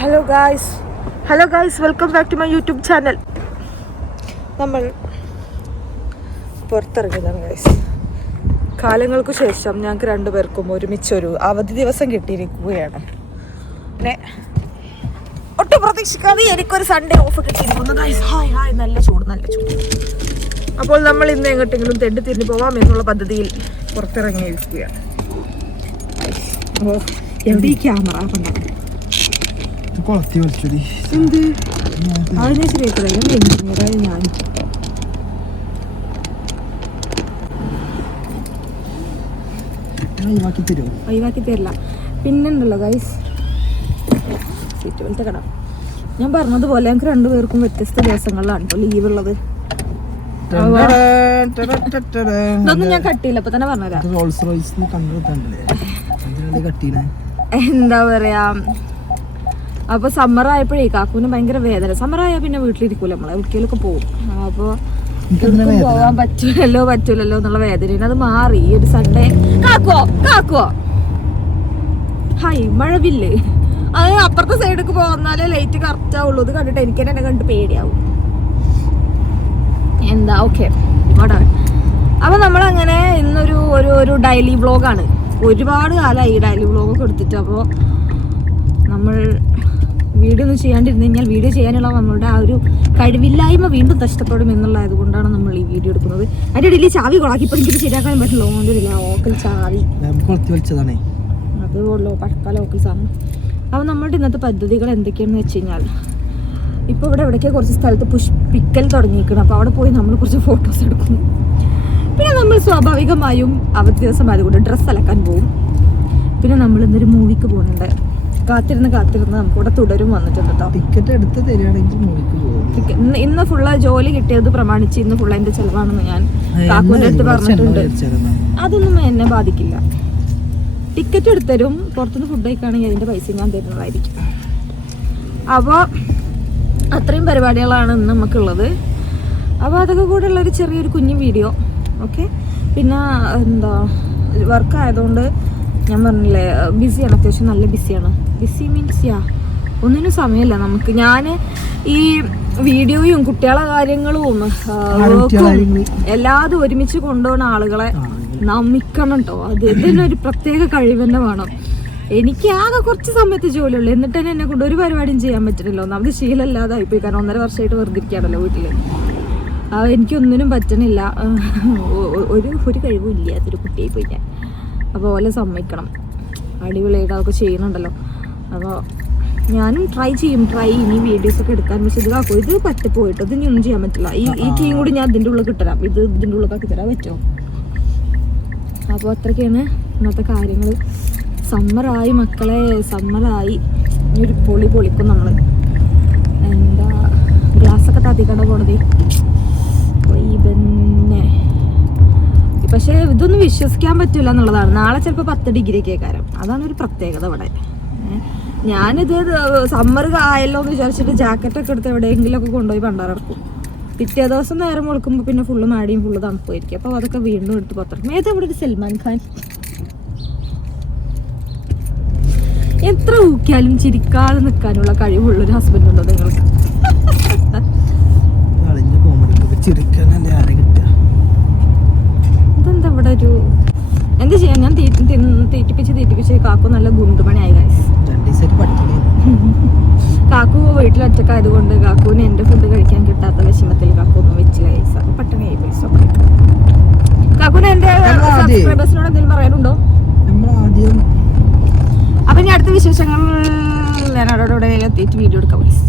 Hello guys welcome back to my YouTube channel. നമ്മൾ പുറത്തിറങ്ങിയതാണ് guys. കാലങ്ങൾക്ക് ശേഷം ഞങ്ങൾക്ക് രണ്ടുപേർക്കും ഒരുമിച്ചൊരു അവധി ദിവസം കിട്ടിയിരിക്കുകയാണ്. പിന്നെ ഒട്ടും പ്രതീക്ഷിക്കാതെ എനിക്കൊരു സൺഡേ ഓഫ് കിട്ടിയിരിക്കുന്നു ഗായ്സ്. ഹായ് നല്ല ചൂട്. അപ്പോൾ നമ്മൾ ഇന്ന് എങ്ങോട്ടെങ്കിലും തെണ്ടി തിരിഞ്ഞു പോവാം എന്നുള്ള പദ്ധതിയിൽ പുറത്തിറങ്ങിയിരിക്കുകയാണ്. എവിടെ ഈ ക്യാമറ എന്ത് അതിനെ ശരിയാക്കില്ല. എഞ്ചിനീയറായി ഞാൻ ഒഴിവാക്കി തരില്ല. പിന്നെണ്ടല്ലോ ഗൈസ്, സീറ്റ് പോലത്തെ കട ഞാൻ പറഞ്ഞതുപോലെ ഞങ്ങൾക്ക് രണ്ടുപേർക്കും വ്യത്യസ്ത ദിവസങ്ങളിലാണ് കേട്ടോ ലീവ് ഉള്ളത്. ഇതൊന്നും ഞാൻ കട്ടിയില്ല, അപ്പൊ തന്നെ പറഞ്ഞുതരാം. എന്താ പറയാ, അപ്പൊ സമ്മർ ആയപ്പോഴേ കാക്കൂന് ഭയങ്കര വേദന. സമ്മർ ആയാൽ പിന്നെ വീട്ടിലിരിക്കൂല, നമ്മളെ എവിടേക്കൊക്കെ പോകും. അപ്പൊ പോവാൻ പറ്റൂലല്ലോ എന്നുള്ള വേദന അത് മാറി. ഈ ഒരു സൺഡേ കാക്കുവോ ഹായ് മഴവില്ലേ, അത് അപ്പുറത്തെ സൈഡിലേക്ക് പോന്നാലേ ലൈറ്റ് കറക്റ്റ് ആവുള്ളൂ. ഇത് കണ്ടിട്ട് എനിക്ക് തന്നെ കണ്ട് പേടിയാവും. എന്താ ഓക്കെ അപ്പൊ നമ്മളങ്ങനെ ഇന്നൊരു ഒരു ഡെയിലി വ്ളോഗാണ്. ഒരുപാട് കാലമായി ഈ ഡെയിലി വ്ളോഗൊക്കെ എടുത്തിട്ട്. അപ്പോൾ നമ്മൾ വീഡിയോ ഒന്നും ചെയ്യാണ്ടിരുന്നു കഴിഞ്ഞാൽ വീഡിയോ ചെയ്യാനുള്ള നമ്മളുടെ ആ ഒരു കഴിവില്ലായ്മ വീണ്ടും നഷ്ടപ്പെടും എന്നുള്ളത് കൊണ്ടാണ് നമ്മൾ ഈ വീഡിയോ എടുക്കുന്നത്. അതിൻ്റെ ഇടയിൽ ചാവി കൊളാക്കി ഇപ്പം എനിക്ക് ശരിയാക്കാൻ പറ്റില്ല. ഓണ്ടില്ല ലോക്കൽ ചാവി അതുകൊള്ളൂ പഴക്ക ലോക്കൽ സാധനം. അപ്പോൾ നമ്മളുടെ ഇന്നത്തെ പദ്ധതികൾ എന്തൊക്കെയാണെന്ന് വെച്ച് കഴിഞ്ഞാൽ, ഇപ്പോൾ ഇവിടെ എവിടേക്കോ കുറച്ച് സ്ഥലത്ത് പുഷ്പിക്കൽ തുടങ്ങിയിരിക്കണം. അപ്പോൾ അവിടെ പോയി നമ്മൾ കുറച്ച് ഫോട്ടോസ് എടുക്കും. പിന്നെ നമ്മൾ സ്വാഭാവികമായും അവധി ദിവസം ആയതുകൊണ്ട് ഡ്രസ്സ് അലക്കാൻ പോകും. പിന്നെ നമ്മൾ ഇന്നൊരു മൂവിക്ക് പോകുന്നുണ്ട്. കാത്തിരുന്ന് നമുക്കിവിടെ തുടരും വന്നിട്ടുണ്ട് കേട്ടോ. ടിക്കറ്റ് എടുത്ത് തരികയാണെങ്കിൽ മൂവിക്ക് പോകും. ഇന്ന് ഫുള്ള് ജോലി കിട്ടിയത് പ്രമാണിച്ച് ഇന്ന് ഫുള്ള് എൻ്റെ ചെലവാണെന്ന് ഞാൻ കാക്കൂൻ്റെ അടുത്ത് പറഞ്ഞിട്ടുണ്ട്. അതൊന്നും എന്നെ ബാധിക്കില്ല. ടിക്കറ്റ് എടുത്തരും, പുറത്തുനിന്ന് ഫുഡ് കഴിക്കുകയാണെങ്കിൽ അതിൻ്റെ പൈസ ഞാൻ തരുന്നതായിരിക്കും. അപ്പോൾ അത്രയും പരിപാടികളാണ് ഇന്ന് നമുക്കുള്ളത്. അപ്പോൾ അതൊക്കെ കൂടെ ഉള്ളൊരു ചെറിയൊരു കുഞ്ഞു വീഡിയോ. ഓക്കെ, പിന്നെ എന്താ വർക്ക് ആയതുകൊണ്ട് ഞാൻ പറഞ്ഞില്ലേ ബിസിയാണ്, അത്യാവശ്യം നല്ല ബിസിയാണ്. ബിസി മീൻസ് ഒന്നിനും സമയമില്ല നമുക്ക്. ഞാൻ ഈ വീഡിയോയും കുട്ടികളെ കാര്യങ്ങളും വർക്കും എല്ലാതും ഒരുമിച്ച് കൊണ്ടുപോകുന്ന ആളുകളെ നമിക്കണം കേട്ടോ. ഇതിനൊരു പ്രത്യേക കഴിവ് തന്നെ വേണം. എനിക്ക് ആകെ കുറച്ച് സമയത്ത് ജോലിയുള്ളൂ, എന്നിട്ട് തന്നെ എന്നെ കൊണ്ട് ഒരു പരിപാടിയും ചെയ്യാൻ പറ്റില്ലല്ലോ. നമുക്ക് ശീലമില്ലാതായിപ്പോയി. കാരണം 1.5 വർഷമായിട്ട് വെറുതെ ഇരിക്കുകയാണല്ലോ വീട്ടിൽ. എനിക്കൊന്നിനും പറ്റണില്ല. ഒരു കഴിവും ഇല്ലാത്തൊരു കുട്ടിയായി പോയി ഞാൻ. അപ്പോൾ ഓലെ സമ്മതിക്കണം. അടിപൊളിയായിട്ട് അതൊക്കെ ചെയ്യുന്നുണ്ടല്ലോ. അപ്പോൾ ഞാനും ട്രൈ ഇനി വീഡിയോസൊക്കെ എടുക്കാൻ. പക്ഷേ ഇത് കാക്കോ ഇത് പറ്റിപ്പോയിട്ട് ഇത് ഇനി ഒന്നും ചെയ്യാൻ പറ്റില്ല. ഈ കീ കൂടി ഞാൻ ഇതിൻ്റെ ഉള്ളിൽ കിട്ടരാം. ഇത് ഇതിൻ്റെ ഉള്ളിൽ തരാൻ പറ്റുമോ? അപ്പോൾ അത്രയ്ക്കാണ് ഇന്നത്തെ കാര്യങ്ങൾ. സമ്മറായി മക്കളെ, സമ്മറായി. ഇനി ഒരു പൊളിക്കും നമ്മൾ. എന്താ ഗ്ലാസ്സൊക്കെ താത്തിക്കണ്ട പോണത് പിന്നെ. പക്ഷേ ഇതൊന്നും വിശ്വസിക്കാൻ പറ്റില്ല എന്നുള്ളതാണ്. നാളെ ചിലപ്പോൾ 10 ഡിഗ്രിയൊക്കെ കാരം. അതാണ് ഒരു പ്രത്യേകത ഇവിടെ. ഞാനിത് സമ്മർ ആയല്ലോ എന്ന് വിചാരിച്ചിട്ട് ജാക്കറ്റൊക്കെ എടുത്ത് എവിടെയെങ്കിലുമൊക്കെ കൊണ്ടുപോയി പണ്ടാറടക്കും. പിറ്റേ ദിവസം നേരം കൊടുക്കുമ്പോൾ പിന്നെ ഫുള്ള് മാടിയും ഫുള്ള് തണുപ്പായിരിക്കും. അപ്പോൾ അതൊക്കെ വീണ്ടും എടുത്ത് പുറത്തിറക്കും. ഏതെവിടെ ഒരു സൽമാൻ ഖാൻ. എത്ര ഊക്കിയാലും ചിരിക്കാതെ നിൽക്കാനുള്ള കഴിവുള്ളൊരു ഹസ്ബൻഡ് ഉണ്ടോ നിങ്ങൾക്ക്? ഇതെന്താ ഇവിടെ ഒരു എന്ത് ചെയ്യാൻ? ഞാൻ തീറ്റിപ്പിച്ച് കാക്കു നല്ല ഗുണ്ടുമണിയായി ഗൈസ്. കാക്കു വീട്ടിൽ ഒറ്റക്കായതുകൊണ്ട് കാക്കുവിന് എൻ്റെ ഫുഡ് കഴിക്കാൻ കിട്ടാത്ത വിഷമത്തിൽ കാക്കു ഒന്നും വെച്ചില്ല ഗൈസ്. അപ്പം പട്ടണയായി പൈസ. കാക്കുവിന് എൻ്റെ സബ്സ്ക്രൈബേഴ്സിനോട് എന്തെങ്കിലും പറയാനുണ്ടോ? അപ്പം ഇനി അടുത്ത വിശേഷങ്ങൾ ഞാൻ അവിടെ എത്തിയിട്ട് വീഡിയോ എടുക്കാം ഗൈസ്.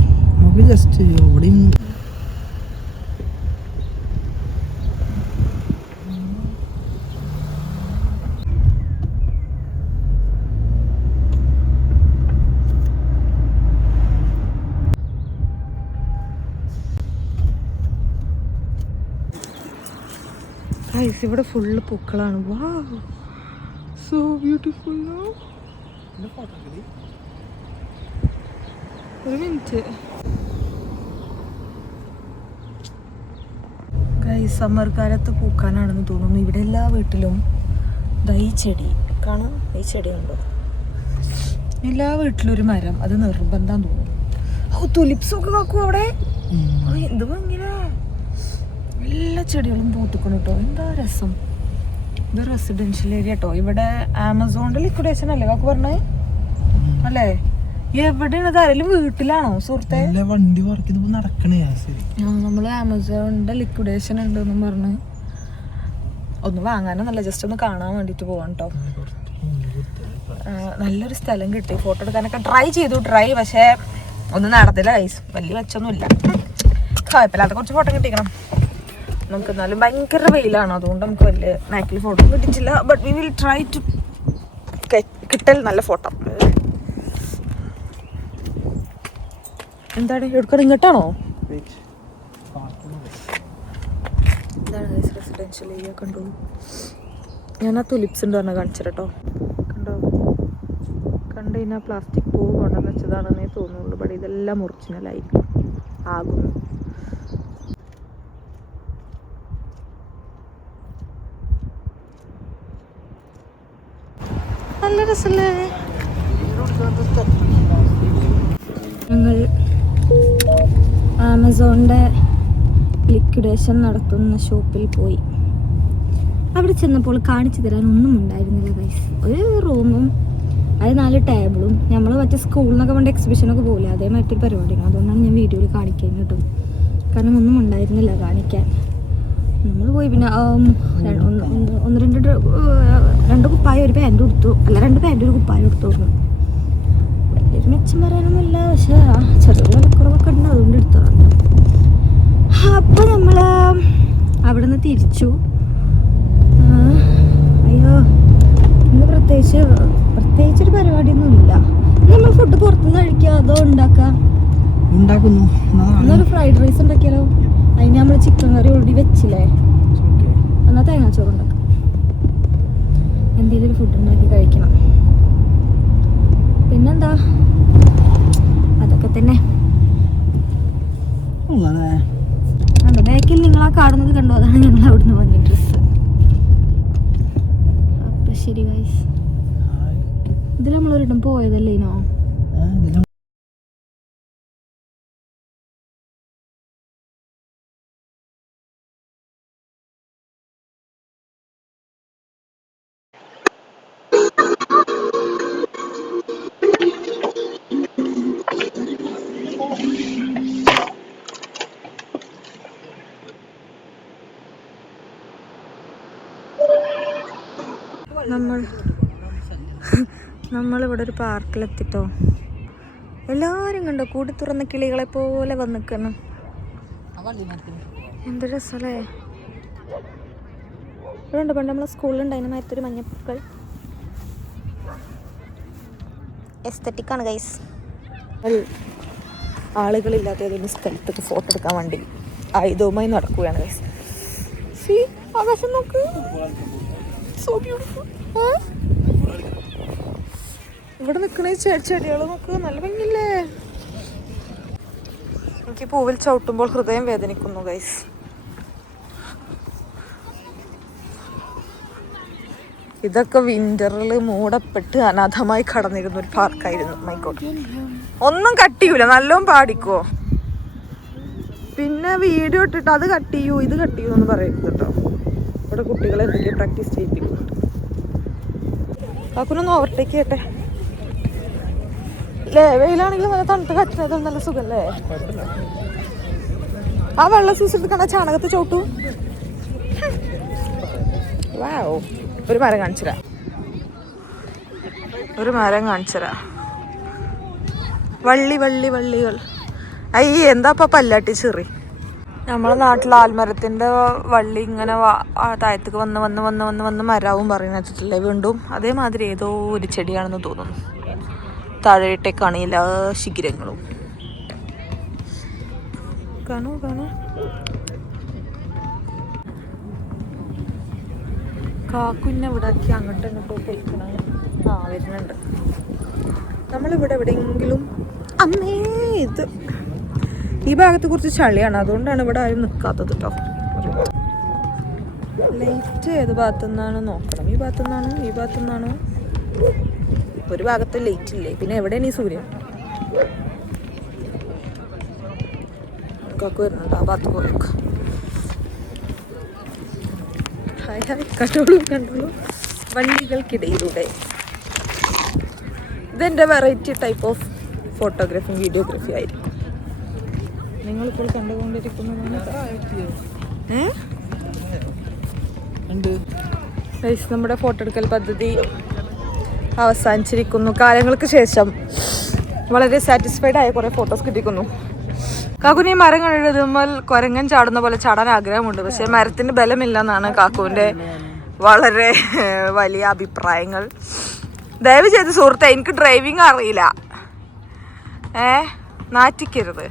ഇവിടെ ഫുള്ള് പൂക്കളാണ്. വാവ്, സോ ബ്യൂട്ടിഫുൾ. ഒരു മിനിറ്റ് ഗൈസ്, സമ്മർ കാലത്ത് പൂക്കാനാണെന്ന് തോന്നുന്നു. ഇവിടെ എല്ലാ വീട്ടിലും ഈ ചെടി കാണാം. ഈ ചെടി ഉണ്ടോ? എല്ലാ വീട്ടിലും ഒരു മരം, അത് നിർബന്ധം തോന്നും. ഓ തുലിപ്സ് ഒക്കെ കാക്കും അവിടെ. എന്ത് ഭംഗിയാ, എല്ലാ ചെടികളും പൂത്തുക്കണം കേട്ടോ. എന്താ രസം. ഇത് റെസിഡൻഷ്യൽ ഏരിയ കേട്ടോ. ഇവിടെ ആമസോണിന്റെ ലിക്വിഡേഷൻ അല്ലേ കാക്കു പറഞ്ഞത് അല്ലേ? എവിടെയാണ് അത്? ആരെങ്കിലും വീട്ടിലാണോ സുഹൃത്തെ? വണ്ടി നടക്കണേ. നമ്മള് ആമസോണിന്റെ ലിക്വിഡേഷൻ ഉണ്ടെന്നും പറഞ്ഞ് ഒന്ന് വാങ്ങാനൊന്നല്ല, ജസ്റ്റ് ഒന്ന് കാണാൻ വേണ്ടിട്ട് പോവാൻ കേട്ടോ. നല്ലൊരു സ്ഥലം കിട്ടി, ഫോട്ടോ എടുക്കാനൊക്കെ ട്രൈ പക്ഷെ ഒന്നും നടത്തില്ല ഗൈസ്. വലിയ വെച്ചൊന്നുമില്ല, കുഴപ്പമില്ലാത്ത കുറച്ച് ഫോട്ടോ കിട്ടിക്കണം നമുക്ക്. എന്നാലും ഭയങ്കര വെയിലാണ്, അതുകൊണ്ട് നമുക്ക് വലിയ നാക്കിൽ ഫോട്ടോ കിട്ടിയിട്ടില്ല. But we will try to കിട്ടൽ നല്ല ഫോട്ടോ. എന്താണ് എടുക്കണം? ഇങ്ങോട്ടാണോ? എന്താണ് ഗൈസ് റെസിഡൻഷ്യൽ ഏരിയ? കണ്ടോ, ഞാൻ ആ തുലിപ്സ് ഉണ്ട് പറഞ്ഞാൽ കാണിച്ചിട്ടോ. കണ്ടോ, കണ്ടു കഴിഞ്ഞാൽ പ്ലാസ്റ്റിക് പൂ കൊണ്ടുവന്ന് വെച്ചതാണെന്നേ തോന്നുള്ളൂ. ബട്ട് ഇതെല്ലാം ഒറിജിനലായിരിക്കും ആകുന്നു. നല്ല രസല്ലേ. ഞങ്ങൾ ആമസോണിൻ്റെ ലിക്വിഡേഷൻ നടത്തുന്ന ഷോപ്പിൽ പോയി. അവിടെ ചെന്നപ്പോൾ കാണിച്ചു തരാൻ ഒന്നും ഉണ്ടായിരുന്നില്ല ഗൈസ്. ഒരു റൂമും അത് 4 ടേബിളും. നമ്മൾ മറ്റേ സ്കൂളിൽ നിന്നൊക്കെ വേണ്ട എക്സിബിഷനൊക്കെ പോകില്ല, അതേമാതിരി പരിപാടിയാണ്. അതുകൊണ്ടാണ് ഞാൻ വീഡിയോയിൽ കാണിക്കാൻ കേട്ടോ, കാരണം ഒന്നും ഉണ്ടായിരുന്നില്ല കാണിക്കാൻ. നമ്മൾ പോയി പിന്നെ രണ്ട് കുപ്പായം ഒരു പാൻറ് കൊടുത്തു. അല്ല 2 പാൻറ് ഒരു കുപ്പായം എടുത്തു. വലിയൊരു മെച്ചം പറയാനൊന്നുമില്ല, പക്ഷേ ചെറിയ വിലക്കുറവൊക്കെ ഉണ്ട്, അതുകൊണ്ട് എടുത്തതാണ്. അപ്പോൾ നമ്മൾ അവിടെ നിന്ന് തിരിച്ചു. അയ്യോ, ഇന്ന് പ്രത്യേകിച്ചൊരു പരിപാടിയൊന്നുമില്ല. നമ്മൾ ഫുഡ് പുറത്തുനിന്ന് കഴിക്കുക, അതോ ഉണ്ടാക്കുന്നു. എന്നൊരു ഫ്രൈഡ് റൈസ് ഉണ്ടാക്കിയാലോ? അതിന് നമ്മൾ ചിക്കൻ കറി ഓൾറെഡി വെച്ചില്ലേ, എന്നാൽ തേങ്ങാച്ചോറ് ഉണ്ടാക്കാം. എന്തെങ്കിലും ഒരു ഫുഡ് ഉണ്ടാക്കി കഴിക്കണം. പിന്നെന്താ, അതൊക്കെ തന്നെ. ബാക്കിൽ നിങ്ങൾ ആ കാണുന്നത് കണ്ടോ, അതാണ് ഞങ്ങൾ അവിടുന്ന് വാങ്ങിയ ഡ്രസ്സ്. അപ്പൊ ശരി ഗൈസ്, ഇതിൽ നമ്മളൊരിടം പോയതല്ലേനോ? നമ്മളിവിടെ ഒരു പാർക്കിലെത്തിട്ടോ. എല്ലാവരും കണ്ടോ, കൂടി തുറന്ന കിളികളെ പോലെ വന്നിക്കണം. എന്ത് രസമല്ലേ. ഇവിടെ ഉണ്ട് പണ്ട് നമ്മളെ സ്കൂളിലുണ്ടായിരുന്നു നേരത്തൊരു മഞ്ഞപ്പൂക്കൾ. എസ്തറ്റിക്കാണ് ഗൈസ്. ആളുകളില്ലാത്ത ഏതെങ്കിലും സ്ഥലത്തേക്ക് ഫോട്ടോ എടുക്കാൻ വേണ്ടി ആയുധവുമായി നടക്കുകയാണ് ഗൈസ്. ആകാശം നോക്ക്, സോ ബ്യൂട്ടിഫുൾ. ഇവിടെ നിൽക്കണ ചെടികൾ നോക്ക്, നല്ല ഭംഗിയില്ലേ. എനിക്ക് പൂവിൽ ചവിട്ടുമ്പോൾ ഹൃദയം വേദനിക്കുന്നു ഗൈസ്. ഇതൊക്കെ വിന്ററിൽ മൂടപ്പെട്ട് അനാഥമായി കടന്നിരുന്ന ഒരു പാർക്കായിരുന്നു. മൈ ഗോഡ്, ഒന്നും കട്ട് ചെയ്യൂല, നല്ലോണം പാടിക്കോ. പിന്നെ വീഡിയോ ഇട്ടിട്ട് അത് കട്ട് ചെയ്യൂ ഇത് കട്ട് ചെയ്യൂ എന്ന് പറയരുത് കേട്ടോ. ഇവിടെ കുട്ടികളെ എന്തൊക്കെയോ പ്രാക്ടീസ് ചെയ്യിപ്പിക്കുന്നുണ്ട്. കാക്കുനൊന്ന് ഓവർടേക്ക് ചെയ്യട്ടെ അല്ലേ. വെയിലാണെങ്കിലും നല്ല തണുത്ത് കറ്റുന്നത് നല്ല സുഖല്ലേ. ആ വെള്ളം സൂസിട്ട് കണ്ട ചാണകത്ത് ചോട്ടു. വാവ്, ഒരു മരം കാണിച്ചരാ, ഒരു മരം കാണിച്ചരാ. വള്ളികൾ. അയ്യ, എന്താ പല്ലാട്ടി ചെറി. നമ്മളെ നാട്ടിൽ ആൽമരത്തിന്റെ വള്ളി ഇങ്ങനെ താഴത്തേക്ക് വന്ന് മരാവും പറയുന്ന വെച്ചിട്ടില്ലേ. വീണ്ടും അതേമാതിരി ഏതോ ഒരു ചെടിയാണെന്ന് തോന്നുന്നു. താഴേട്ടേക്കാണ് എല്ലാ ശിഖരങ്ങളും. കാണൂ കാക്കുന്നെ ഇവിടാക്കി അങ്ങോട്ടും ഇങ്ങോട്ടും പൊയ്ക്കണം. വരുന്നുണ്ട്. നമ്മളിവിടെ എവിടെയെങ്കിലും അന്നേ ഇത് ഈ ഭാഗത്ത് കുറച്ച് ചളിയാണ്, അതുകൊണ്ടാണ് ഇവിടെ ആരും നിൽക്കാത്തത് കേട്ടോ. ലൈറ്റ് ഏത് ഭാഗത്തു നിന്നാണ് നോക്കണം. ഈ ഭാഗത്തു നിന്നാണോ ഒരു ഭാഗത്ത് ലൈറ്റ് ഇല്ലേ, പിന്നെ എവിടെയാണ് ഈ സൂര്യൻ? കാക്കു വരുന്നുണ്ട്, ആ ഭാഗത്ത് പോയി നോക്കാം. ഹായ് ഹായ്, കണ്ടോളൂ വണ്ടികൾക്കിടയിലൂടെ. ഇതെൻ്റെ variety type of photography videography ആയിരിക്കും നിങ്ങളിപ്പോൾ കണ്ടുകൊണ്ടിരിക്കുന്നതാണ്. നമ്മുടെ ഫോട്ടോ എടുക്കൽ പദ്ധതി അവസാനിച്ചിരിക്കുന്നു. കാലങ്ങൾക്ക് ശേഷം വളരെ സാറ്റിസ്ഫൈഡ് ആയ കുറേ ഫോട്ടോസ് കിട്ടിക്കുന്നു. കാക്കുവിന് ഈ മരം കണ്ടെടുക്കുമ്പോൾ കുരങ്ങൻ ചാടുന്ന പോലെ ചാടാൻ ആഗ്രഹമുണ്ട്, പക്ഷെ മരത്തിന് ബലമില്ല എന്നാണ് കാക്കുവിൻ്റെ വളരെ വലിയ അഭിപ്രായങ്ങൾ. ദയവ് ചെയ്ത് സുഹൃത്തെ, എനിക്ക് ഡ്രൈവിംഗ് അറിയില്ല, നാറ്റിക്കരുത്.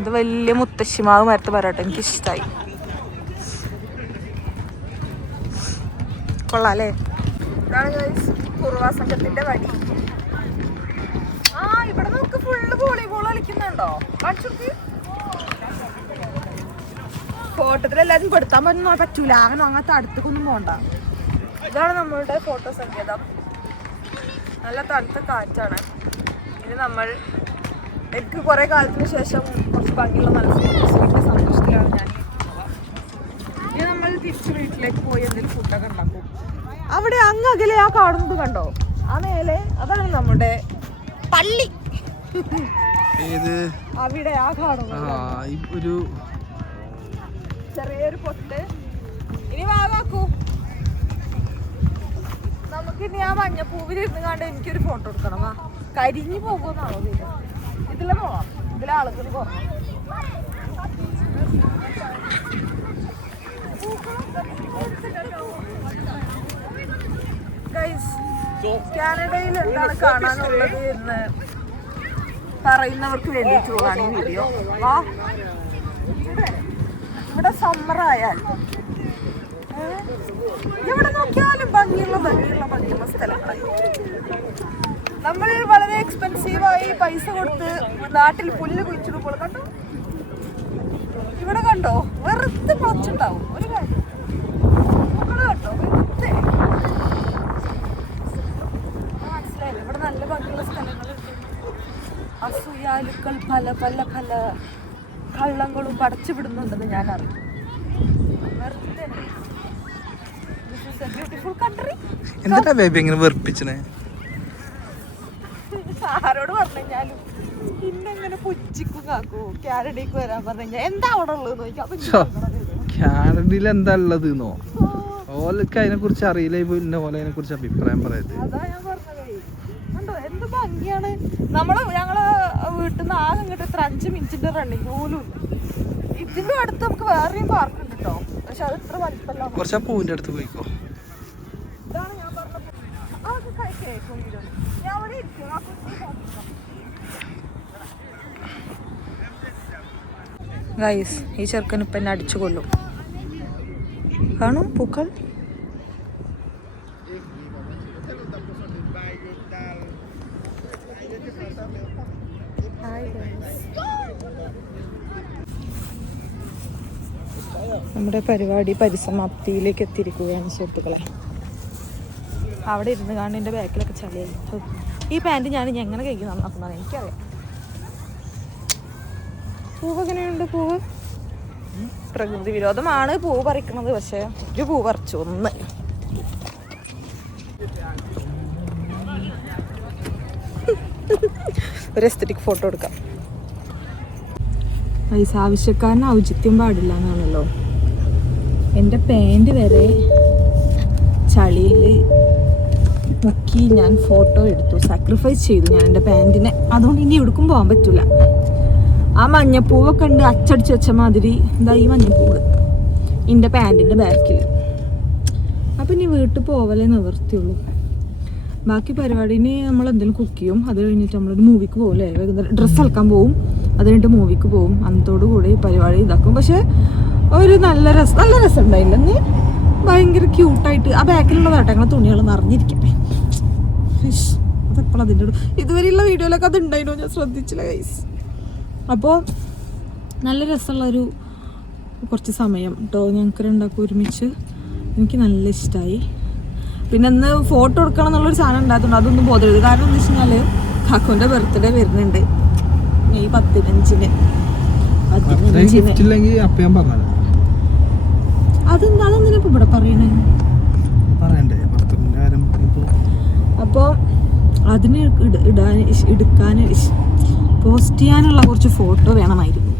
ഇത് വലിയ മുത്തശ്ശിമാവ് മരത്ത് വരട്ടെ, എനിക്കിഷ്ടമായി. കൊള്ളാല്ലേ? ഇതാണ് കുറുവാ സംഘത്തിന്റെ വടി. ഇവിടെ നമുക്ക് ഫുള്ള് വോളിബോൾ കളിക്കുന്നുണ്ടോ? ഫോട്ടോത്തിൽ എല്ലാവരും പെടുത്താൻ പറ്റൂല, അങ്ങനെ അങ്ങനത്തെ അടുത്തേക്കൊന്നും പോണ്ട. ഇതാണ് നമ്മളുടെ ഫോട്ടോ സങ്കേതം. നല്ല തണുത്ത കാറ്റാണ്. ഇനി നമ്മൾ എനിക്ക് കുറെ കാലത്തിന് ശേഷം കുറച്ച് ഭംഗിയുള്ള മനസ്സിലാക്കിയ സന്തോഷത്തിലാണ് ഞാൻ. ഇനി നമ്മൾ തിരിച്ച് വീട്ടിലേക്ക് പോയി എന്തെങ്കിലും ഫുഡൊക്കെ ഉണ്ടാക്കും. അവിടെ അങ്ങ് അകലെ ആ കാണുന്നത് കണ്ടോ? ആ മേലെ അതാണ് നമ്മുടെ പള്ളി. അവിടെ ആ കാണുന്നത് ചെറിയൊരു പൊട്ട്. ഇനി വാവാക്കൂ, നമുക്കിനി ആ മഞ്ഞപ്പൂവിലിരുന്ന് കണ്ട് എനിക്കൊരു ഫോട്ടോ എടുക്കണം. വാ, കരിഞ്ഞു പോകുമെന്നാണോ? ഇതിലെ പോവാം, ഇതിലെ ആളുകൾ കുറഞ്ഞു. കാനഡയിൽ എന്താണ് കാണാനുള്ളത് എന്ന് പറയുന്നവർക്ക് വേണ്ടിയിട്ടുള്ളതാണ് ഈ വീഡിയോ. വാ, ഇവിടെ സമ്മർ ആയാൽ എവിടെ നോക്കിയാലും ഭംഗിയുള്ള സ്ഥലങ്ങളായി. നമ്മൾ വളരെ എക്സ്പെൻസീവായി പൈസ കൊടുത്ത് നാട്ടിൽ പുല്ല് കുഴിച്ചിടുമ്പോൾ കണ്ടോ, ഇവിടെ കണ്ടോ വെറുതെ പൊളിച്ചുണ്ടാവും ഒരു കാര്യം. കേട്ടോ, വെറുതെ മനസ്സിലായില്ല. ഇവിടെ നല്ല ഭംഗിയുള്ള സ്ഥലങ്ങളുണ്ട്. അസൂയാലുക്കൾ പല പല പല കള്ളങ്ങളും പടച്ചു വിടുന്നുണ്ടെന്ന് ഞാൻ അറിയും. എന്താ ബേബി ഇങ്ങനെ വെറുപ്പിച്ചേ? ആരോട് പറഞ്ഞു കഴിഞ്ഞാലും ഇന്നെങ്ങനെ പുച്ചിക്കും കാക്കൂ കാനഡയ്ക്ക് വരാൻ പറഞ്ഞു എന്താ അവിടെ ഉള്ളത് നോക്കാം. കാനഡയിൽ എന്താ ഉള്ളത് എന്നോ ഓലക്ക് അതിനെ കുറിച്ച് അറിയില്ല. ഇന്ന പോലെ അതിനെ കുറിച്ച് അഭിപ്രായം പറയുന്നത്. അതാ ഞാൻ പറഞ്ഞത്. കണ്ടോ എന്ത് ഭംഗിയാണ്. ഞങ്ങള് വീട്ടിൽ നിന്ന് ആകെ ഇങ്ങോട്ട് എത്ര 5 മിനിറ്റിന്റെ റണ്ണിങ് പോലും ഇല്ല. ഇതിന്റെ അടുത്ത് നമുക്ക് വേറെയും പാർക്ക് ഉണ്ട് കേട്ടോ, പക്ഷെ അത് ഇത്ര വലിപ്പമല്ല. കുറച്ചാ പൂവിന്റെ അടുത്ത് പോയിക്കോ. ഇതാണ് ഞാൻ പറഞ്ഞത്. അതൊക്കെ കേൾക്കും. ഞാൻ അവിടെ ഇരിക്കും. ഗൈസ്, ഈ ചെറുക്കൻ ഇപ്പം എന്നെ അടിച്ചു കൊല്ലും. കാണും പൂക്കൾ. നമ്മുടെ പരിപാടി പരിസമാപ്തിയിലേക്ക് എത്തിയിരിക്കുകയാണ് സുഹൃത്തുക്കളെ. അവിടെ ഇരുന്ന് കാണും എൻ്റെ ബാക്കിലൊക്കെ ചളിയായി. ഈ പാൻറ് ഞാൻ എങ്ങനെ കഴിക്കും നന്നാക്കുന്നതാണ് എനിക്കറിയാം. പൂവ് എങ്ങനെയുണ്ട്? പൂവ് പ്രകൃതി വിരോധമാണ് പൂവ് പറിക്കുന്നത്, പക്ഷെ ഒരു പൂവ് പറിച്ചു ഒന്ന്. ഒരു എസ്തറ്റിക് ഫോട്ടോ എടുക്കാം. പൈസ ആവശ്യക്കാരന് ഔചിത്യം പാടില്ല എന്നാണല്ലോ. എൻ്റെ പാൻറ് വരെ ചളിയിൽ മുക്കി ഞാൻ ഫോട്ടോ എടുത്തു, സാക്രിഫൈസ് ചെയ്തു ഞാൻ എൻ്റെ പാൻറ്റിനെ. അതുകൊണ്ട് ഇനി എവിടേക്കും പോകാൻ പറ്റില്ല. ആ മഞ്ഞപ്പൂവൊക്കെ ഉണ്ട് അച്ചടിച്ച് വെച്ച മാതിരി. എന്താ ഈ മഞ്ഞപ്പൂവ് എൻ്റെ പാൻറ്റിൻ്റെ ബാക്കിൽ. അപ്പം ഇനി വീട്ടിൽ പോവലേ നിവർത്തിയുള്ളൂ. ബാക്കി പരിപാടിന് നമ്മൾ എന്തെങ്കിലും കുക്ക് ചെയ്യും. അത് കഴിഞ്ഞിട്ട് നമ്മളൊരു മൂവിക്ക് പോകും അല്ലേ, ഡ്രസ്സ് അലക്കാൻ പോവും. അത് കഴിഞ്ഞിട്ട് മൂവിക്ക് പോവും. അന്നത്തോടു കൂടി പരിപാടി ഇതാക്കും. പക്ഷെ ഒരു നല്ല രസം ഉണ്ടായില്ല. നീ ഭയങ്കര ക്യൂട്ടായിട്ട് ആ ബാക്കിലുള്ളതാട്ടെ ഞങ്ങളെ തുണികൾ നിറഞ്ഞിരിക്കട്ടെ. അതെപ്പോഴും അതിൻ്റെ ഇതുവരെയുള്ള വീഡിയോയിലൊക്കെ അത് ഉണ്ടായിനോ ഞാൻ ശ്രദ്ധിച്ചില്ല ഗൈസ്. അപ്പോൾ നല്ല രസമുള്ളൊരു കുറച്ച് സമയം കേട്ടോ ഞങ്ങൾക്ക് രണ്ടാക്കും ഒരുമിച്ച്. എനിക്ക് നല്ല ഇഷ്ടമായി. പിന്നെ ഇന്ന് ഫോട്ടോ എടുക്കണം എന്നുള്ളൊരു സാധനം ഉണ്ടാകത്തുണ്ട്, അതൊന്നും ബോധരുത്. കാരണം എന്ന് വെച്ച് കഴിഞ്ഞാൽ കാക്കുവിൻ്റെ ബർത്ത്ഡേ വരുന്നുണ്ട് മെയ് 15-ന്. അതെന്താണെന്ന് ഇപ്പൊ ഇവിടെ പറയണേ? അപ്പോൾ അതിന് എടുക്കാൻ പോസ്റ്റ് ചെയ്യാനുള്ള കുറച്ച് ഫോട്ടോ വേണമായിരുന്നു.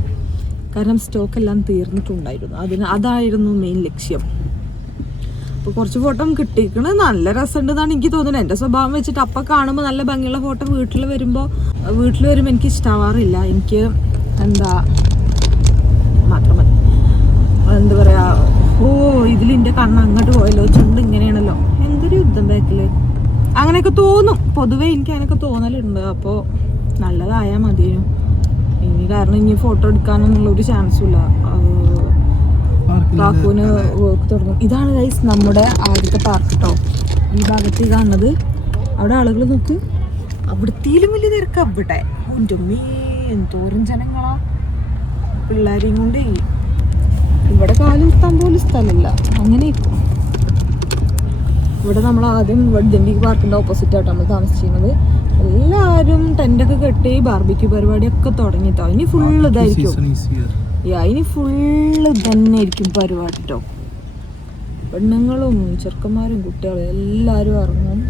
കാരണം സ്റ്റോക്ക് എല്ലാം തീർന്നിട്ടുണ്ടായിരുന്നു. അതായിരുന്നു മെയിൻ ലക്ഷ്യം. അപ്പോൾ കുറച്ച് ഫോട്ടോ കിട്ടിയിരിക്കണ നല്ല രസമുണ്ടെന്നാണ് എനിക്ക് തോന്നുന്നത്. എൻ്റെ സ്വഭാവം വെച്ചിട്ട് അപ്പം കാണുമ്പോൾ നല്ല ഭംഗിയുള്ള ഫോട്ടോ വീട്ടിൽ വരുമ്പോൾ എനിക്ക് ഇഷ്ടാവാറില്ല. എനിക്ക് മാത്രമല്ല എന്താ പറയാ, ഇതിലിൻ്റെ കണ്ണ് അങ്ങോട്ട് പോയല്ലോ, ചുണ്ട് ഇങ്ങനെയാണല്ലോ, എന്തൊരു യുദ്ധം ബാക്കില്, അങ്ങനെയൊക്കെ തോന്നും. പൊതുവെ എനിക്ക് അങ്ങനെയൊക്കെ തോന്നലുണ്ട്. അപ്പോൾ നല്ലതായാൽ മതിയോ ഇനി. കാരണം ഇനി ഫോട്ടോ എടുക്കാനൊന്നുള്ളൊരു ചാൻസും ഇല്ല. കാക്കൂന് വർക്ക് തുടങ്ങും. ഇതാണ് ഗൈസ് നമ്മുടെ ആദ്യത്തെ പാർക്ക് കേട്ടോ. ഈ ഭാഗത്ത് കാണുന്നത്. അവിടെ ആളുകൾ നോക്ക്, അവിടത്തേലും വലിയ തിരക്ക് അവിടെ. എൻ്റെ ഉമ്മേ എന്തോരം ജനങ്ങളാ, പിള്ളേരെയും കൊണ്ട്. ഇവിടെ കാലുകുത്താൻ പോലും സ്ഥലമില്ല. അങ്ങനെ ഇവിടെ നമ്മൾ ആദ്യം ഡെൻഡി പാർക്കിൻ്റെ ഓപ്പോസിറ്റ് ആയിട്ട് നമ്മൾ താമസിച്ചിരുന്നത്. എല്ലാവരും ടെൻ്റൊക്കെ കെട്ടി ബാർബിക്യൂ പരിപാടിയൊക്കെ തുടങ്ങിട്ടോ. ഇനി ഫുള്ള് ഇതായിരിക്കും. ഇനി ഫുള്ള് തന്നെ ആയിരിക്കും പരിപാടി കേട്ടോ. പെണ്ണുങ്ങളും ചെറുക്കന്മാരും കുട്ടികളും എല്ലാവരും ഇറങ്ങും.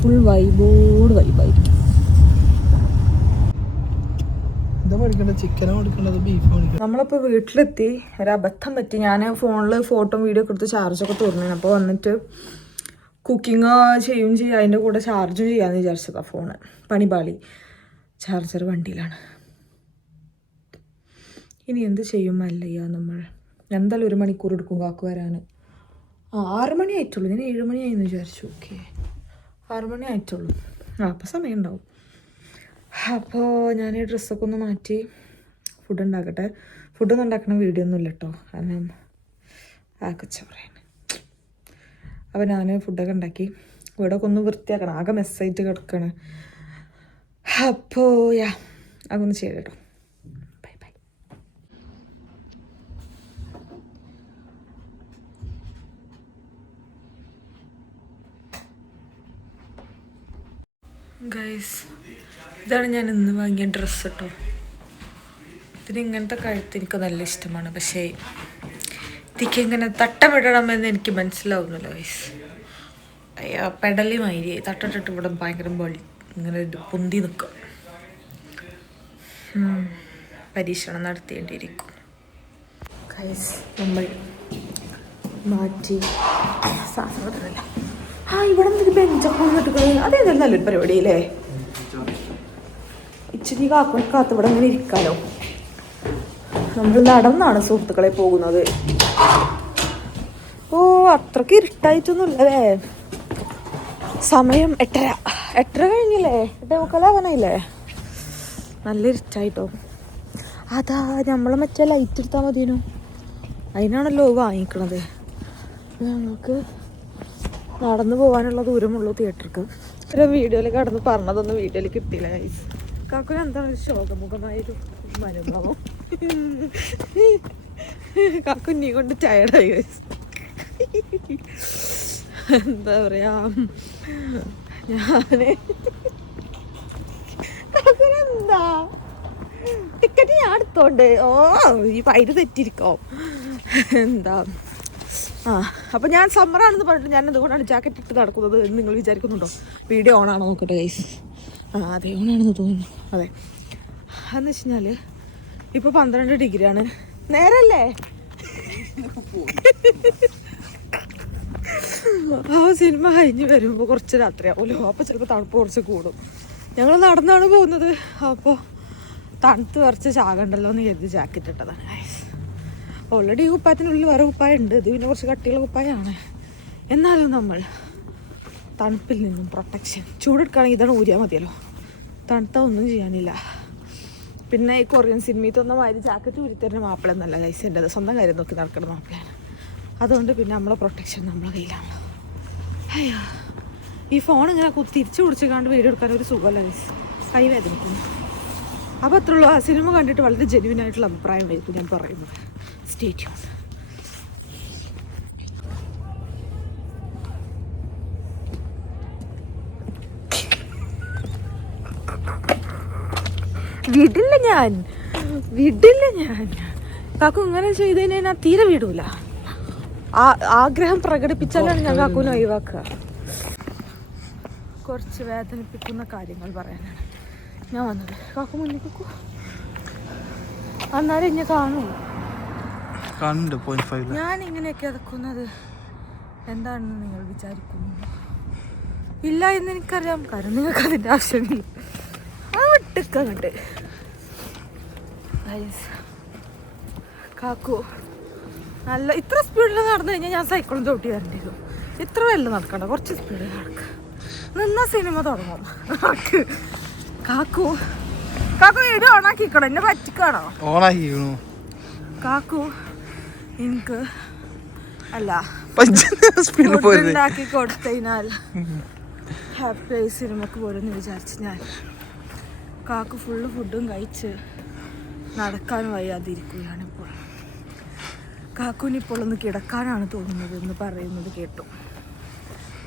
ഫുൾ വൈബായിരിക്കും. നമ്മളിപ്പോൾ വീട്ടിലെത്തി. ഒരബദ്ധം പറ്റി. ഞാൻ ഫോണിൽ ഫോട്ടോ വീഡിയോ ഒക്കെ എടുത്ത് ചാർജൊക്കെ തുറന്നു. അപ്പോൾ വന്നിട്ട് കുക്കിങ് ചെയ്യും അതിൻ്റെ കൂടെ ചാർജും ചെയ്യാമെന്ന് വിചാരിച്ചതാണ്. ഫോണ് പണിപാളി. ചാർജർ വണ്ടിയിലാണ്. ഇനി എന്ത് ചെയ്യും അല്ലയ്യ നമ്മൾ? എന്തായാലും 1 മണിക്കൂർ എടുക്കും കാക്കു വരാൻ. 6 മണി ആയിട്ടുള്ളൂ. ഞാൻ 7 മണിയായിന്ന് വിചാരിച്ചു. ഓക്കെ, 6 മണി ആയിട്ടുള്ളൂ. അപ്പോൾ സമയം ഉണ്ടാവും. അപ്പോൾ ഞാൻ ഈ ഡ്രസ്സൊക്കെ ഒന്ന് മാറ്റി ഫുഡ് ഉണ്ടാക്കട്ടെ. ഫുഡൊന്നും ഉണ്ടാക്കണ വീഡിയോ ഒന്നും ഇല്ല കേട്ടോ, കാരണം ആക്കച്ച പറയാൻ. അപ്പോൾ ഞാൻ ഫുഡൊക്കെ ഉണ്ടാക്കി വീടൊക്കെ ഒന്ന് വൃത്തിയാക്കണം. ആകെ മെസ്സായിട്ട് കിടക്കണം. അപ്പോൾ അതൊന്ന് ചെയ്യണം കേട്ടോ. Bye bye. ഗൈസ്, ഇതാണ് ഞാൻ ഇന്ന് വാങ്ങിയ ഡ്രസ്സ് കേട്ടോ. ഇതിന് ഇങ്ങനത്തെ കഴുത്ത് എനിക്ക് നല്ല ഇഷ്ടമാണ്. പക്ഷേ ഇതിക്ക് ഇങ്ങനെ തട്ടമിടണമെന്ന് എനിക്ക് മനസ്സിലാവുന്നില്ല ഗൈസ്. പെടലി മാതിരി തട്ടിട്ടിട്ട് ഇവിടെ ഭയങ്കര ബളി ഇങ്ങനെ പൊന്തി നിൽക്കും. പരീക്ഷണം നടത്തേണ്ടിയിരിക്കും ഗൈസ്. നമ്മൾ മാറ്റി സാധനമല്ല. ഇവിടെ നിന്ന് ബെഞ്ചൊക്കെ വന്നിട്ട് അതേതായാലും നല്ലൊരു പരിപാടിയില്ലേ. ഇച്ചിരി കാത്ത് ഇവിടെ ഇങ്ങനെ ഇരിക്കാലോ. നമ്മൾ നടന്നാണ് സുഹൃത്തുക്കളെ പോകുന്നത്. അത്രക്ക് ഇരുട്ടായിട്ടൊന്നുമില്ലേ. സമയം 8:30 കഴിഞ്ഞില്ലേ? 8:45 നല്ല ഇരുട്ടായിട്ടോ. അതാ നമ്മൾ മറ്റേ ലൈറ്റ് എടുത്താൽ മതിയോ, അതിനാണല്ലോ വാങ്ങിക്കണത്. ഞങ്ങൾക്ക് നടന്നു പോകാനുള്ള ദൂരമുള്ളൂ തിയേറ്റർക്ക്. ഒരു വീഡിയോയിൽ കടന്ന് പറഞ്ഞതൊന്നും വീഡിയോയിൽ കിട്ടിയില്ല ഗൈസ്. കാക്കുന് എന്താണ് ഒരു ശോകമുഖമായൊരു മനോഭാവം. കാക്കുഞ്ഞി കൊണ്ട് ടയർഡായി ഗൈസ്. എന്താ പറയാ, കാക്കുനെന്താ ടിക്കറ്റ് ഞാൻ എടുത്തോണ്ട് ഈ പൈര് തെറ്റിരിക്കോ എന്താ. അപ്പോൾ ഞാൻ സമ്മറാണെന്ന് പറഞ്ഞിട്ട് ഞാൻ എന്തുകൊണ്ടാണ് ജാക്കറ്റ് ഇട്ട് നടക്കുന്നത് എന്ന് നിങ്ങൾ വിചാരിക്കുന്നുണ്ടോ? വീഡിയോ ഓണാണോ നോക്കട്ടെ ഗൈസ്. അതെ, ഓണാണെന്ന് തോന്നുന്നു. അതെ, എന്ന് വെച്ച് കഴിഞ്ഞാൽ ഇപ്പോൾ 12 ഡിഗ്രിയാണ്. നേരല്ലേ? സിനിമ കഴിഞ്ഞ് വരുമ്പോൾ കുറച്ച് രാത്രിയാവുമല്ലോ. അപ്പോൾ ചിലപ്പോൾ തണുപ്പ് കുറച്ച് കൂടും. ഞങ്ങൾ നടന്നാണ് പോകുന്നത്. അപ്പോൾ തണുത്ത് കുറച്ച് ചാകണ്ടല്ലോ എന്ന് കരുതി ജാക്കറ്റ് ഇട്ടതാണ് ഗൈസ്. ഓൾറെഡി ഈ കുപ്പായത്തിനുള്ളിൽ വേറെ കുപ്പായം ഉണ്ട്. ഇത് പിന്നെ കുറച്ച് കട്ടിയുള്ള കുപ്പായമാണ്. എന്നാലും നമ്മൾ തണുപ്പിൽ നിന്നും പ്രൊട്ടക്ഷൻ. ചൂടെടുക്കുകയാണെങ്കിൽ ഇതാണ് ഊരിയാൽ മതിയല്ലോ. തണുത്ത ഒന്നും ചെയ്യാനില്ല. പിന്നെ ഈ കൊറിയൻ സിനിമയിലൊന്നും മാതിരി ജാക്കറ്റ് ഊരിത്തരുന്ന മാപ്പിള എന്നല്ല ഗൈസ്. എൻ്റെ അത് സ്വന്തം കാര്യം നോക്കി നടക്കുന്ന മാപ്പിളയാണ്. അതുകൊണ്ട് പിന്നെ നമ്മളെ പ്രൊട്ടക്ഷൻ നമ്മളെ കയ്യിലാണ്. അയ്യോ, ഈ ഫോൺ ഇങ്ങനെ തിരിച്ചു പിടിച്ചിക്കാണ്ട് വീഡിയോ എടുക്കാൻ ഒരു സുഖമല്ല ഗൈസ്. കൈ വേദനിക്കുന്നു. അപ്പോൾ അത്രയുള്ളൂ. ആ സിനിമ കണ്ടിട്ട് വളരെ ജെന്യുവിനായിട്ടുള്ള അഭിപ്രായമായിരിക്കും ഞാൻ പറയുന്നത്. Stay tuned. വിടില്ല ഞാൻ. കാക്കു ഇങ്ങനെ ചെയ്ത് കഴിഞ്ഞാൽ തീരെ വിടൂല. ആഗ്രഹം പ്രകടിപ്പിച്ചാലാണ് ഞാൻ കാക്കുവിനെ ഒഴിവാക്കുക. കുറച്ച് വേദനിപ്പിക്കുന്ന കാര്യങ്ങൾ പറയാനാണ് ഞാൻ വന്നത്. കാക്കു മുന്നിൽ കാക്കു അന്നാലും എന്നെ കാണുള്ളൂ. ഞാൻ ഇങ്ങനെയൊക്കെ അതൊക്കുന്നത് എന്താണെന്ന് നിങ്ങൾ വിചാരിക്കുന്നു? ഇല്ല എന്ന് എനിക്കറിയാം, കാരണം നിങ്ങൾക്ക് അതിൻ്റെ ആവശ്യമില്ല. വിട്ടിക്കങ്ങട്ട് കാക്കു നല്ല ഇത്ര സ്പീഡിൽ നടന്നു കഴിഞ്ഞാൽ ഞാൻ സൈക്കിളും ചവിട്ടി വരേണ്ടി വരും. ഇത്ര വല്ല നടക്കണ്ട, കുറച്ച് സ്പീഡിൽ നടക്കുക. നിന്ന സിനിമ തുടങ്ങും. കാക്കു വീഡിയോ ഓണാക്കിക്കണോ? എന്നെ പറ്റിക്കാണോ? കാക്കു എനിക്ക് അല്ല ഉണ്ടാക്കി കൊടുത്തതിനാൽ ഹാപ്പി സിനിമക്ക് പോലെന്ന് വിചാരിച്ച് ഞാൻ കാക്കു ഫുള്ള് ഫുഡും കഴിച്ച് നടക്കാൻ വയ്യാതിരിക്കുകയാണ്. ഇപ്പോൾ കാക്കുവിനിപ്പോൾ ഒന്ന് കിടക്കാനാണ് തോന്നുന്നത് എന്ന് പറയുന്നത് കേട്ടു.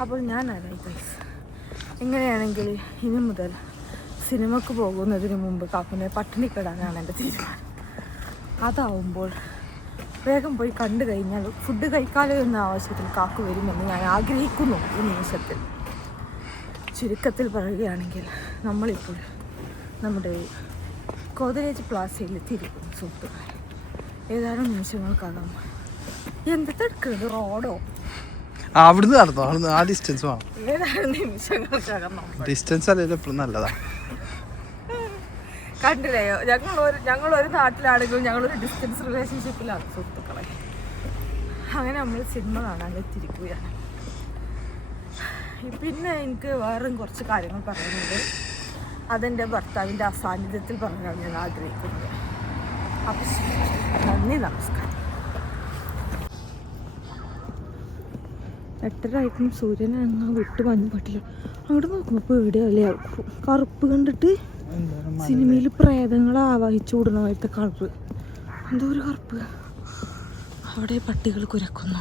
അപ്പോൾ ഞാൻ ആരായി ഗൈസ്. എങ്ങനെയാണെങ്കിൽ ഇനി മുതൽ സിനിമക്ക് പോകുന്നതിന് മുമ്പ് കാക്കുവിനെ പട്ടിണി കിടാനാണ് എൻ്റെ തീരുമാനം. അതാവുമ്പോൾ വേഗം പോയി കണ്ടു കഴിഞ്ഞാൽ ഫുഡ് കഴിക്കാലോ എന്ന ആവശ്യത്തിൽ കാക്കു വരുമെന്ന് ഞാൻ ആഗ്രഹിക്കുന്നു ഈ നിമിഷത്തിൽ. ചുരുക്കത്തിൽ പറയുകയാണെങ്കിൽ നമ്മളിപ്പോൾ നമ്മുടെ കോതലേജ് പ്ലാസയിൽ എത്തിയിരിക്കുന്നു സുഹൃത്തുക്കളെ. ഏതാനും നിമിഷങ്ങൾക്കകം എന്തെടുക്കുന്നത് റോഡോ അവിടുന്ന് നടന്നോ? അവിടുന്ന് ആ ഡിസ്റ്റൻസ് വേണം. ഏതാനും നിമിഷങ്ങൾക്കകം ഡിസ്റ്റൻസ് അല്ലല്ലോ എപ്പോഴും നല്ലതാ. കണ്ടില്ലയോ, ഞങ്ങളൊരു നാട്ടിലാണെങ്കിലും ഞങ്ങളൊരു ഡിസ്റ്റൻസ് റിലേഷൻഷിപ്പിലാണ് സുഹൃത്തുക്കളെ. അങ്ങനെ നമ്മൾ സിനിമ കാണാൻ എത്തിയിരിക്കുകയാണ്. പിന്നെ എനിക്ക് വേറെയും കുറച്ച് കാര്യങ്ങൾ പറയുന്നുണ്ട്. അതെൻ്റെ ഭർത്താവിൻ്റെ അസാന്നിധ്യത്തിൽ പറയാൻ ഞാൻ ആഗ്രഹിക്കുന്നത്. അപ്പം നന്ദി, നമസ്കാരം. 8:30 സൂര്യൻ അങ്ങ് വിട്ട് മഞ്ഞ് പറ്റില്ല. അങ്ങോട്ട് നോക്കുമ്പോൾ പേടിയല്ലേ, കറുപ്പ് കണ്ടിട്ട് സിനിമയിൽ പ്രേതങ്ങളെ ആവാഹിച്ചു വിടണമായിട്ട് കറുപ്പ്. എന്തോ ഒരു കറുപ്പ്. അവിടെ പട്ടികൾ കുരക്കുന്നു.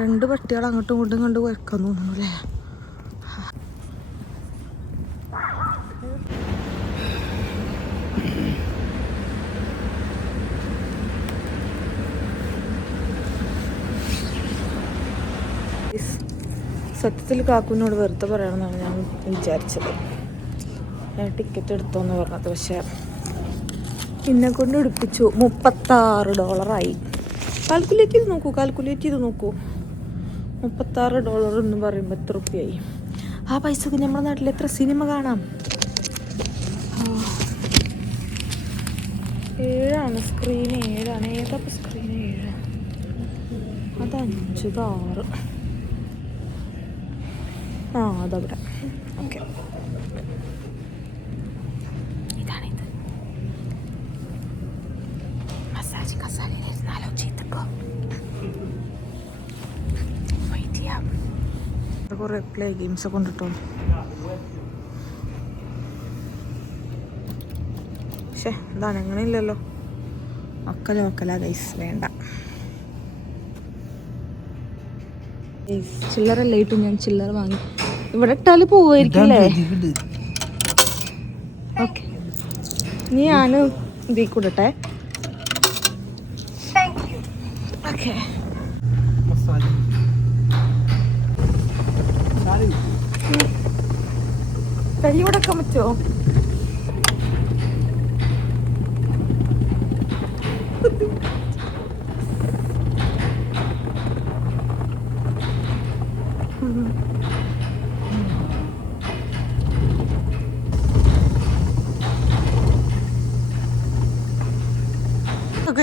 2 പട്ടികൾ അങ്ങോട്ടും ഇങ്ങോട്ടും കണ്ട് കുരക്കാൻ തോന്നുന്നു അല്ലേ. സത്യത്തിൽ കാക്കുവിനോട് വെറുതെ പറയണമെന്നാണ് ഞാൻ വിചാരിച്ചത്. ഞാൻ ടിക്കറ്റ് എടുത്തോന്ന് പറഞ്ഞത്. പക്ഷേ എന്നെ കൊണ്ട് എടുപ്പിച്ചു. $36. കാൽക്കുലേറ്റ് ചെയ്ത് നോക്കൂ. $36 എന്ന് പറയുമ്പോൾ എത്ര റുപ്യായി? ആ പൈസക്ക് നമ്മുടെ നാട്ടിൽ എത്ര സിനിമ കാണാം? 7 സ്ക്രീൻ 7. ഏതപ്പോൾ സ്ക്രീൻ 7? അത് 5, 6. അതവിടെ. ഓക്കെ, ഇതാണിത്. മസാജ് കസാലയിലിരുന്നാലോ ചെയ്തപ്പോ കുറേ പ്ലേ ഗെയിംസ് കൊണ്ടിട്ടോ. പക്ഷേ എന്താണ് അങ്ങനെ ഇല്ലല്ലോ. മക്കളാ ഗൈസ്, വേണ്ട. ചില്ലറ ലൈറ്റും ഞാൻ ചില്ലറ വാങ്ങി. ഇവിടെ ഇട്ടാല് പോവായിരിക്കില്ലേ? ഓക്കെ, നീ ഞാന് ഇതിൽ കൂടട്ടെ. ഓക്കെ, കൈ കൊടുക്കാൻ പറ്റുമോ?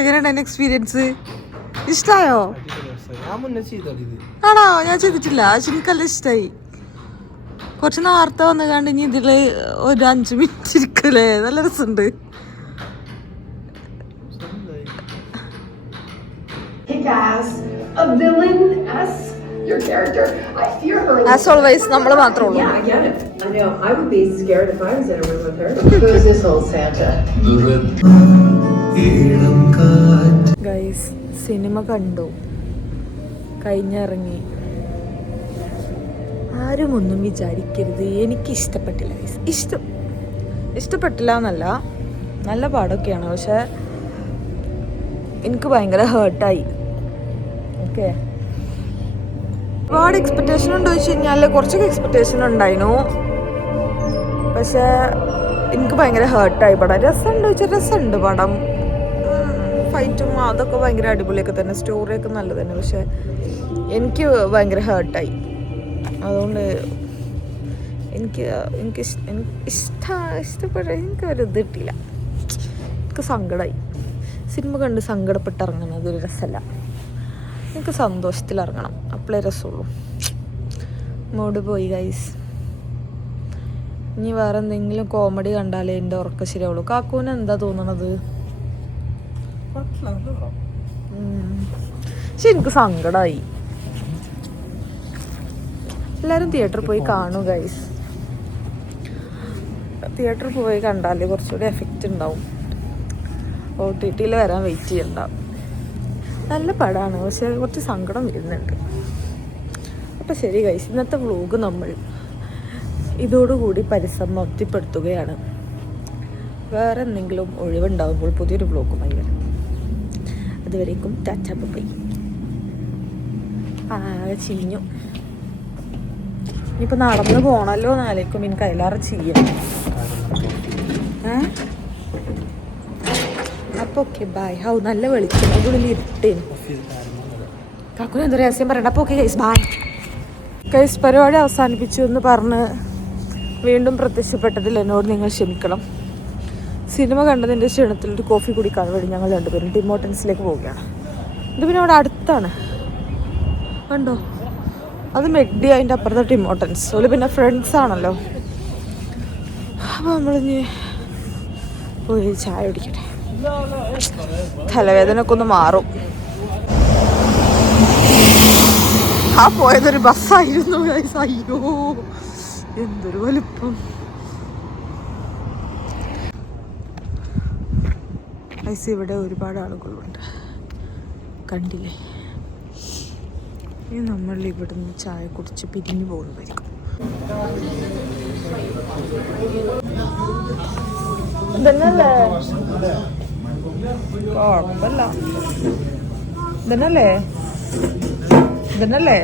എങ്ങനെയാണ് എക്സ്പീരിയൻസ്? ഇഷ്ടായോ? ആണോ? ഞാൻ ചെയ്തിട്ടില്ല. പക്ഷെ എനിക്കെല്ലാം ഇഷ്ടായി. കുറച്ച് നേരത്തെ വന്നു കണ്ട് ഇനി ഇതില് ഒരു 5 മിനിറ്റ് ഇരിക്കല്ലേ, നല്ല രസമുണ്ട്. As always, നമ്മള് മാത്രമേ ഉള്ളൂ. Yeah, I get it. I know. I would be scared if I was in a room with her. Who's this old Santa? Guys, cinema കണ്ടു, കഴിഞ്ഞിറങ്ങി. ആരും ഒന്നും വിചാരിക്കരുത്, എനിക്ക് ഇഷ്ടപ്പെട്ടില്ല. ഇഷ്ടപ്പെട്ടില്ല എന്നല്ല, നല്ല പാടൊക്കെയാണ്, പക്ഷെ എനിക്ക് ഭയങ്കര ഹേർട്ടായി. ഓക്കെ, ഒരുപാട് എക്സ്പെക്റ്റേഷൻ ഉണ്ടോ ചോദിച്ചു കഴിഞ്ഞാൽ കുറച്ചൊക്കെ എക്സ്പെക്റ്റേഷൻ ഉണ്ടായിരുന്നു, പക്ഷെ എനിക്ക് ഭയങ്കര ഹേർട്ടായി പടം. രസമുണ്ടോ ചോദിച്ചാൽ രസമുണ്ട് പടം, ഫൈറ്റും അതൊക്കെ ഭയങ്കര അടിപൊളിയൊക്കെ തന്നെ, സ്റ്റോറിയൊക്കെ നല്ലത് തന്നെ, പക്ഷെ എനിക്ക് ഭയങ്കര ഹേർട്ടായി. അതുകൊണ്ട് എനിക്ക് ഇഷ്ടപ്പെട്ട എനിക്കൊരു ഇത് കിട്ടിയില്ല, എനിക്ക് സങ്കടമായി. സിനിമ കണ്ട് സങ്കടപ്പെട്ട് ഇറങ്ങണം അതൊരു രസമല്ല, എനിക്ക് സന്തോഷത്തിൽ ഇറങ്ങണം, അപ്പോഴേ രസമുള്ളൂ. മൂഡ് പോയി ഗൈസ്. ഇനി വേറെ എന്തെങ്കിലും കോമഡി കണ്ടാലേ എൻ്റെ ഉറക്കം ശരിയാവുള്ളൂ. കാക്കൂന് എന്താ തോന്നണത്? പക്ഷെ എനിക്ക് സങ്കടമായി. എല്ലാവരും തിയേറ്ററിൽ പോയി കാണൂ ഗൈസ്, തിയേറ്ററിൽ പോയി കണ്ടാൽ കുറച്ചുകൂടി എഫക്റ്റ് ഉണ്ടാവും. OTT വരാൻ വെയിറ്റ് ചെയ്യണ്ടാവും. നല്ല പടമാണ്, പക്ഷെ കുറച്ച് സങ്കടം വരുന്നുണ്ട്. അപ്പം ശരി ഗൈസ്, ഇന്നത്തെ വ്ലോഗ് നമ്മൾ ഇതോടുകൂടി പരിസമാപ്തിപ്പെടുത്തുകയാണ്. വേറെ എന്തെങ്കിലും ഒഴിവുണ്ടാകുമ്പോൾ പുതിയൊരു വ്ലോഗുമായി വരും. അതുവരേക്കും ടാറ്റ ബൈ. ആകെ ചീഞ്ഞു. ഇനിയിപ്പോൾ നടന്ന് പോകണമല്ലോ എന്നാലേക്കും എനിക്ക് അതിലാറെ ചെയ്യണം. അപ്പോൾ ഓക്കെ ബൈ. ഹൗ നല്ല വെളിച്ചം, അതുകൊണ്ട് ഇരുട്ടേനും. കാക്കുന് എന്താ രഹസ്യം പറയണ്ട. അപ്പോൾ ഓക്കെ ഗൈസ് ബൈ. ഗൈസ് പരിപാടി അവസാനിപ്പിച്ചു എന്ന് പറഞ്ഞ് വീണ്ടും പ്രത്യക്ഷപ്പെട്ടതിൽ എന്നോട് നിങ്ങൾ ക്ഷമിക്കണം. സിനിമ കണ്ടതിൻ്റെ ക്ഷീണത്തിൽ ഒരു കോഫി കുടിക്കാൻ വേണ്ടി ഞങ്ങൾ രണ്ടുപേരും ടിം ഹോർട്ടൻസിലേക്ക് പോവുകയാണ്. ഇത് പിന്നെ അവിടെ അടുത്താണ് കണ്ടോ, അത് മെഗ്ഡി, അതിൻ്റെ അപ്പുറത്തെ ടിം ഹോർട്ടൻസ്. അതുപോലെ പിന്നെ ഫ്രണ്ട്സ് ആണല്ലോ. അപ്പോൾ നമ്മളിനി പോയി ചായ കുടിക്കട്ടെ, തലവേദനയൊക്കെ ഒന്ന് മാറും. ആ പോയതൊരു ബസ്സായിരുന്നു. അയ്യോ എന്തൊരു വലുപ്പം. ഐസ് ഇവിടെ ഒരുപാട് ആളുകളുണ്ട്, കണ്ടില്ലേ? ഇനി നമ്മൾ ഇവിടുന്ന് ചായ കുടിച്ച് പിരിഞ്ഞു പോകുന്നതായിരിക്കും. ഇതന്നല്ലേ കുഴപ്പമില്ല, ഇതന്നല്ലേ ഇതന്നല്ലേ